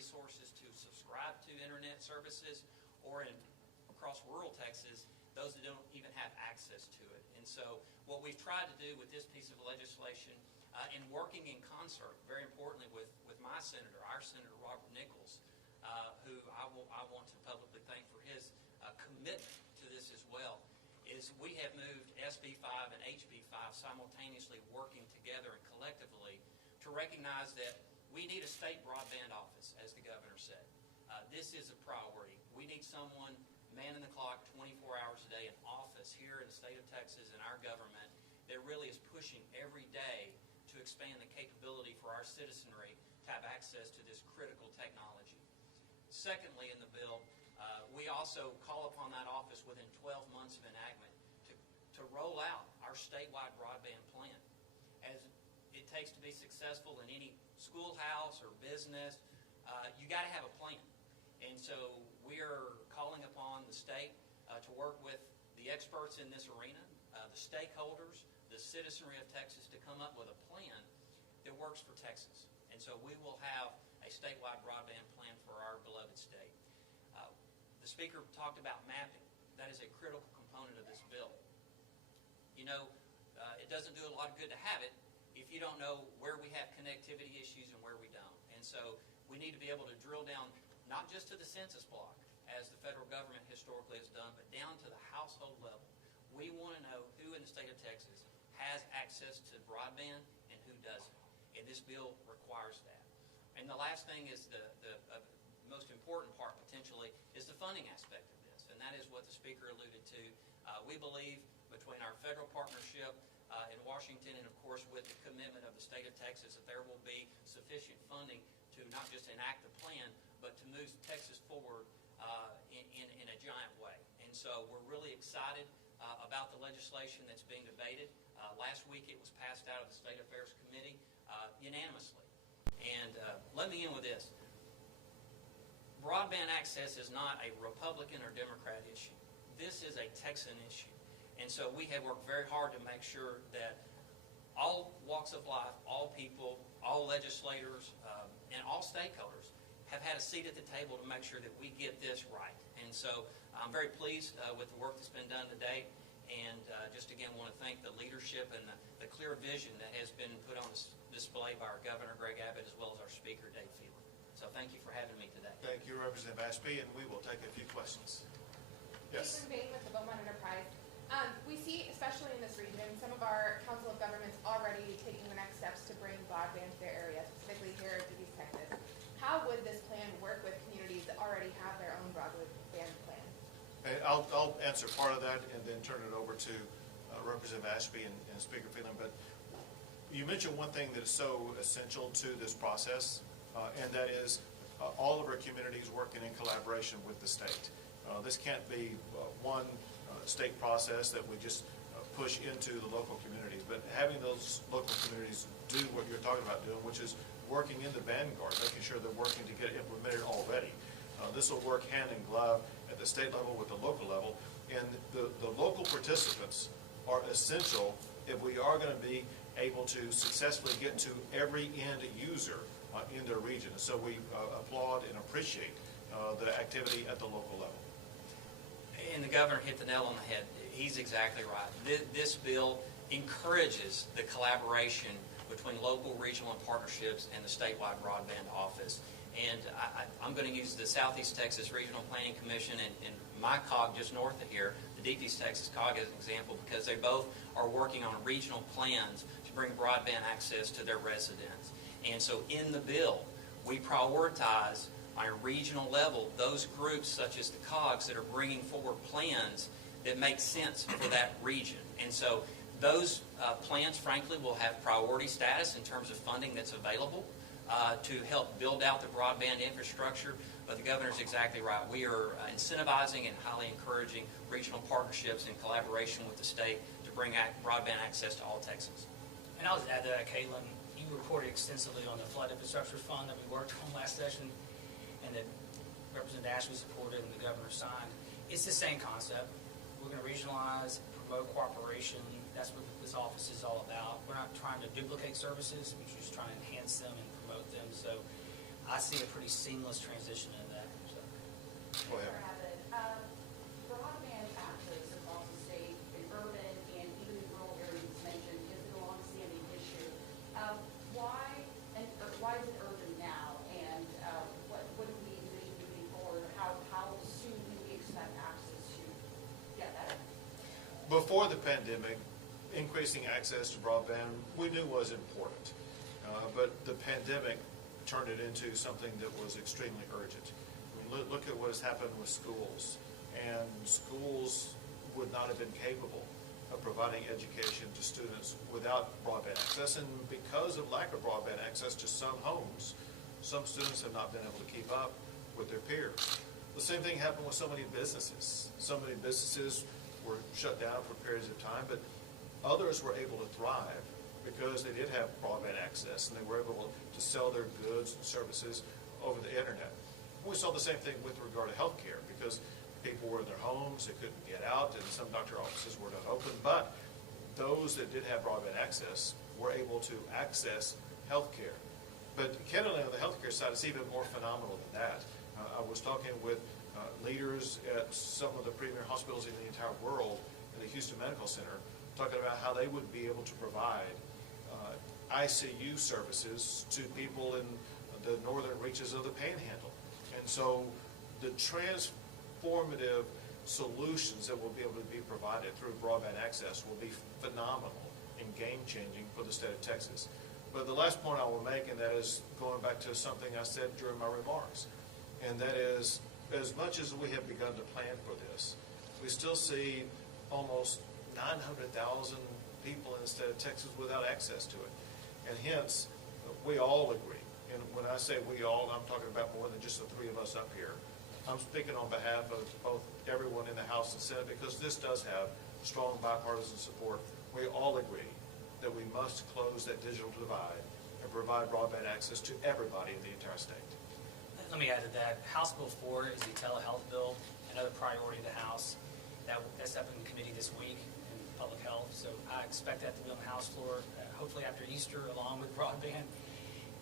resources to subscribe to internet services, or across rural Texas, those that don't even have access to it. And so what we've tried to do with this piece of legislation, and working in concert, very importantly, with my senator, our Senator Robert Nichols, who I want to publicly thank for his commitment to this as well, is we have moved SB 5 and HB 5 simultaneously working together and collectively to recognize that we need a state broadband office, as the governor said. This is a priority. We need someone manning the clock 24 hours a day in office here in the state of Texas and our government that really is pushing every day to expand the capability for our citizenry to have access to this critical technology. Secondly, in the bill, we also call upon that office within 12 months of enactment to roll out our statewide broadband plan. As it takes to be successful in any schoolhouse or business, you got to have a plan. And so we are calling upon the state to work with the experts in this arena, the stakeholders, the citizenry of Texas, to come up with a plan that works for Texas. And so we will have a statewide broadband plan for our beloved state. The Speaker talked about mapping. That is a critical component of this bill. You know, it doesn't do a lot of good to have it if you don't know where we have connectivity issues and where we don't. And so we need to be able to drill down not just to the census block, as the federal government historically has done, but down to the household level. We want to know who in the state of Texas has access to broadband and who doesn't. And this bill requires that. And the last thing is the most important part, potentially, is the funding aspect of this. And that is what the Speaker alluded to. We believe between our federal partnership in Washington and, of course, with the commitment of the state of Texas, that there will be sufficient funding to not just enact the plan, but to move Texas forward in a giant way. And so we're really excited about the legislation that's being debated. Last week it was passed out of the State Affairs Committee unanimously. And let me end with this. Broadband access is not a Republican or Democrat issue. This is a Texan issue. And so we have worked very hard to make sure that all walks of life, all people, all legislators, and all stakeholders have had a seat at the table to make sure that we get this right. And so I'm very pleased with the work that's been done today, and just again want to thank the leadership and the clear vision that has been put on display by our Governor, Greg Abbott, as well as our Speaker, Dade Phelan. So thank you for having me today. Thank you, Representative Ashby, and we will take a few questions. Yes. Caitlin Bain with the Beaumont Enterprise. We see, especially in this region, some of our Council of Governments already taking the next steps to bring broadband to their area, specifically here in East Texas. How would this plan work with communities that already have their own broadband plan? And I'll answer part of that and then turn it over to Representative Ashby and Speaker Phelan. But you mentioned one thing that is so essential to this process, and that is all of our communities working in collaboration with the state. This can't be one state process that we just push into the local communities, but having those local communities do what you're talking about doing, which is working in the vanguard, making sure they're working to get it implemented already. This will work hand in glove at the state level with the local level, and the local participants are essential if we are going to be able to successfully get to every end user in their region. So we applaud and appreciate the activity at the local level. And the governor hit the nail on the head. He's exactly right. This bill encourages the collaboration between local, regional, and partnerships and the statewide broadband office. And I'm going to use the Southeast Texas Regional Planning Commission and my COG just north of here, the Deep East Texas COG, as an example, because they both are working on regional plans to bring broadband access to their residents. And so in the bill, we prioritize on a regional level those groups such as the COGs that are bringing forward plans that make sense for that region. And so those plans, frankly, will have priority status in terms of funding that's available to help build out the broadband infrastructure. But the governor's exactly right. We are incentivizing and highly encouraging regional partnerships in collaboration with the state to bring broadband access to all Texans. And I'll just add to that, Caitlin, you reported extensively on the Flood Infrastructure Fund that we worked on last session and that Representative Ashby supported and the governor signed. It's the same concept. We're going to regionalize, promote cooperation. That's what this office is all about. We're not trying to duplicate services. We're just trying to enhance them and promote them. So I see a pretty seamless transition in that. So. Go ahead. Broadband access across the state in urban and even in rural areas mentioned is a long-standing issue. Why is it urban now, and what do we envision moving forward? How soon do we expect access to get that? Before the pandemic, increasing access to broadband we knew was important, but the pandemic turned it into something that was extremely urgent. I mean, look at what has happened with schools, and schools would not have been capable of providing education to students without broadband access, and because of lack of broadband access to some homes, some students have not been able to keep up with their peers. The same thing happened with so many businesses. So many businesses were shut down for periods of time, but others were able to thrive because they did have broadband access and they were able to sell their goods and services over the internet. We saw the same thing with regard to healthcare, because people were in their homes, they couldn't get out, and some doctor offices were not open, but those that did have broadband access were able to access healthcare. But candidly, on the healthcare side, it's even more phenomenal than that. I was talking with leaders at some of the premier hospitals in the entire world, in the Houston Medical Center, talking about how they would be able to provide ICU services to people in the northern reaches of the Panhandle. And so the transformative solutions that will be able to be provided through broadband access will be phenomenal and game-changing for the state of Texas. But the last point I will make, and that is going back to something I said during my remarks, and that is, as much as we have begun to plan for this, we still see almost 900,000 people in the state of Texas without access to it. And hence, we all agree, and when I say we all, I'm talking about more than just the three of us up here. I'm speaking on behalf of both everyone in the House and Senate, because this does have strong bipartisan support. We all agree that we must close that digital divide and provide broadband access to everybody in the entire state. Let me add to that. House Bill 4 is the telehealth bill, another priority of the House. That's up in committee this week in public health. So I expect that to be on the House floor, hopefully after Easter, along with broadband.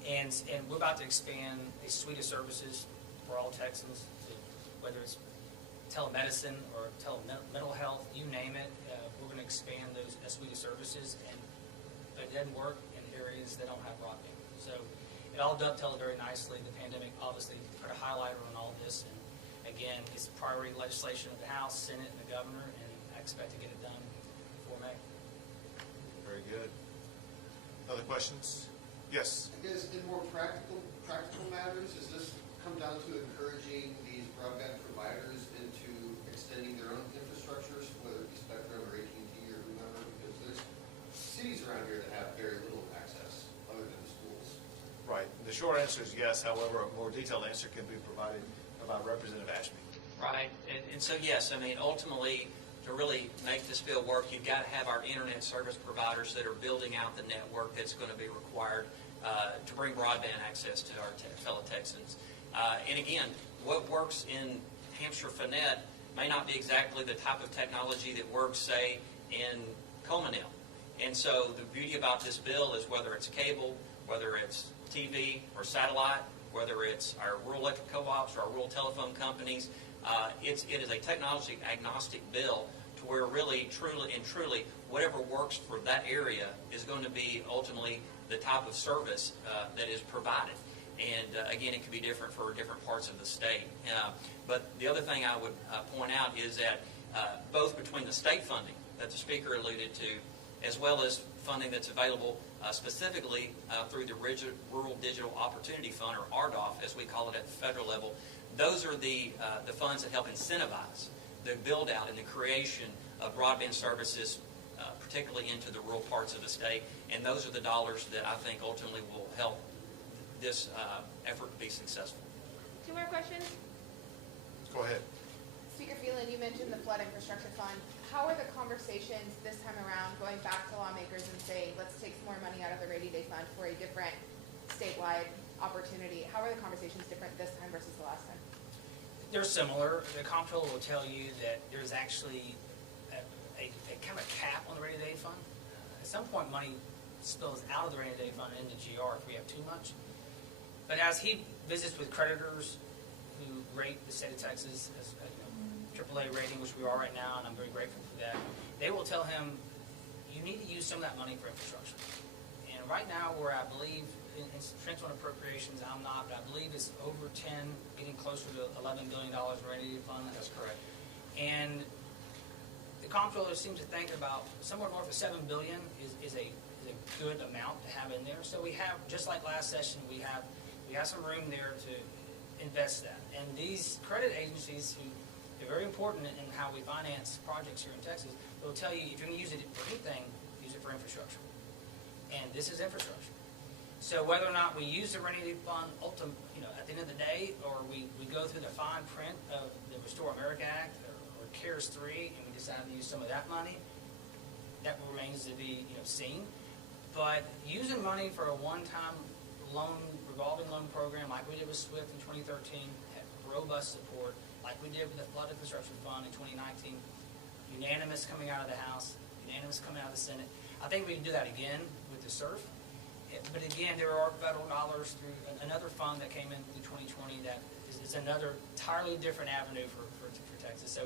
And we're about to expand a suite of services for all Texans, whether it's telemedicine or mental health, you name it. We're going to expand those suite of services, but it doesn't work in areas that don't have broadband. So it all dovetailed very nicely. The pandemic obviously put a highlighter on all this, and again, it's priority legislation of the House, Senate, and the governor, and I expect to get it done before May. Very good. Other questions? Yes. I guess in more practical matters, does this come down to encouraging these broadband providers into extending their own infrastructures, whether it be Spectrum or AT&T or whomever? Because there's cities around here that have very little access other than the schools. Right. The short answer is yes. However, a more detailed answer can be provided by Representative Ashby. Right. And so, yes, I mean, ultimately, to really make this bill work, you've got to have our internet service providers that are building out the network that's going to be required to bring broadband access to our fellow Texans. And again, what works in Hamshire-Fannett may not be exactly the type of technology that works, say, in Colemanville. And so the beauty about this bill is whether it's cable, whether it's TV or satellite, whether it's our rural electric co-ops or our rural telephone companies, it is a technology agnostic bill to where really, truly, whatever works for that area is going to be ultimately the type of service that is provided. And again, it can be different for different parts of the state. But the other thing I would point out is that both between the state funding that the Speaker alluded to, as well as funding that's available specifically through the Rural Digital Opportunity Fund, or RDOF, as we call it at the federal level, those are the funds that help incentivize the build-out and the creation of broadband services, particularly into the rural parts of the state. And those are the dollars that I think ultimately will help this effort to be successful. Two more questions. Go ahead. Speaker Phelan, you mentioned the Flood Infrastructure Fund. How are the conversations this time around going back to lawmakers and saying, let's take some more money out of the rainy day fund for a different statewide opportunity? How are the conversations different this time versus the last time? They're similar. The comptroller will tell you that there's actually a kind of cap on the rainy day fund. At some point, money spills out of the rainy day fund into GR if we have too much. But as he visits with creditors who rate the state of Texas as AAA rating, which we are right now, and I'm very grateful for that, they will tell him, you need to use some of that money for infrastructure. And right now, where I believe, in Trent's on appropriations, I'm not, but I believe it's over 10, getting closer to $11 billion in rainy day fund. That's correct. And the comptroller seems to think about somewhere north of $7 billion is a good amount to have in there. So we have, just like last session, we have some room there to invest that. And these credit agencies, who they're very important in how we finance projects here in Texas, they'll tell you if you're going to use it for anything, use it for infrastructure. And this is infrastructure. So whether or not we use the rainy day fund at the end of the day, or we go through the fine print of the Restore America Act or CARES 3, and we decide to use some of that money, that remains to be seen. But using money for a one-time revolving loan program like we did with SWIFT in 2013, had robust support, like we did with the Flood Infrastructure Fund in 2019, unanimous coming out of the House, unanimous coming out of the Senate. I think we can do that again with the SURF. But again, there are federal dollars through another fund that came in through 2020 that is another entirely different avenue for Texas. So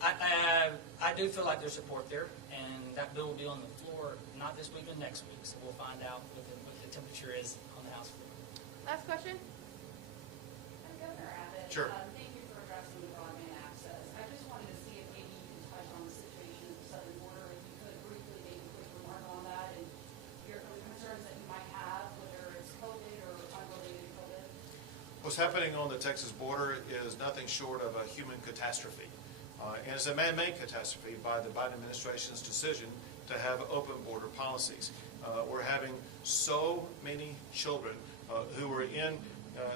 I do feel like there's support there, and that bill will be on the floor not this week, but next week. So we'll find out what the temperature is on the House floor. Last question? Governor Abbott. Sure. Thank you for addressing the broadband access. I just wanted to see if maybe you could touch on the situation at the southern border. If you could briefly make a quick remark on that and the concerns that you might have, whether it's COVID or unrelated to COVID. What's happening on the Texas border is nothing short of a human catastrophe. And it's a man-made catastrophe by the Biden administration's decision to have open border policies. We're having so many children who are in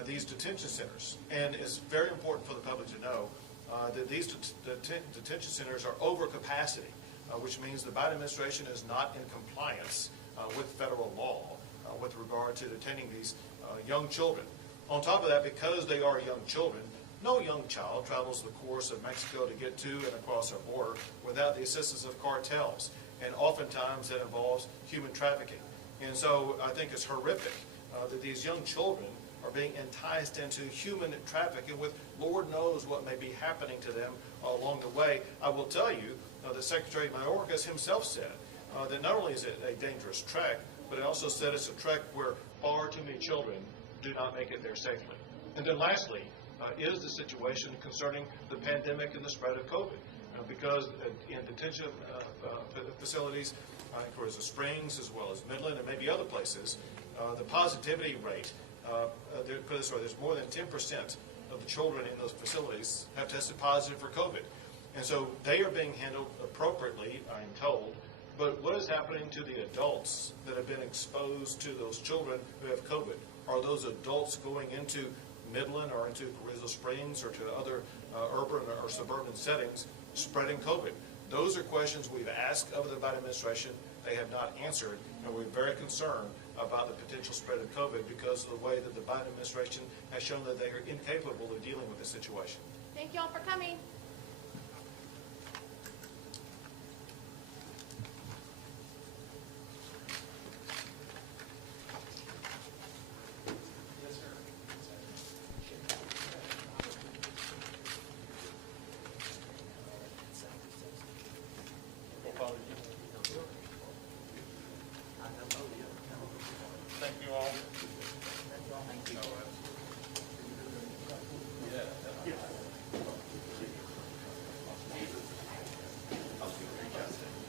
these detention centers. And it's very important for the public to know that these detention centers are over capacity, which means the Biden administration is not in compliance with federal law with regard to detaining these young children. On top of that, because they are young children, no young child travels the course of Mexico to get to and across our border without the assistance of cartels. And oftentimes that involves human trafficking. And so I think it's horrific that these young children are being enticed into human trafficking with Lord knows what may be happening to them along the way. I will tell you that Secretary Mayorkas himself said that not only is it a dangerous trek, but he also said it's a trek where far too many children do not make it there safely. And then lastly, is the situation concerning the pandemic and the spread of COVID. Because in detention facilities, Carrizo Springs as well as Midland and maybe other places, the positivity rate, there's more than 10% of the children in those facilities have tested positive for COVID. And so they are being handled appropriately, I am told. But what is happening to the adults that have been exposed to those children who have COVID? Are those adults going into Midland or into Carrizo Springs or to other urban or suburban settings spreading COVID? Those are questions we've asked of the Biden administration. They have not answered, and we're very concerned about the potential spread of COVID because of the way that the Biden administration has shown that they are incapable of dealing with the situation. Thank you all for coming.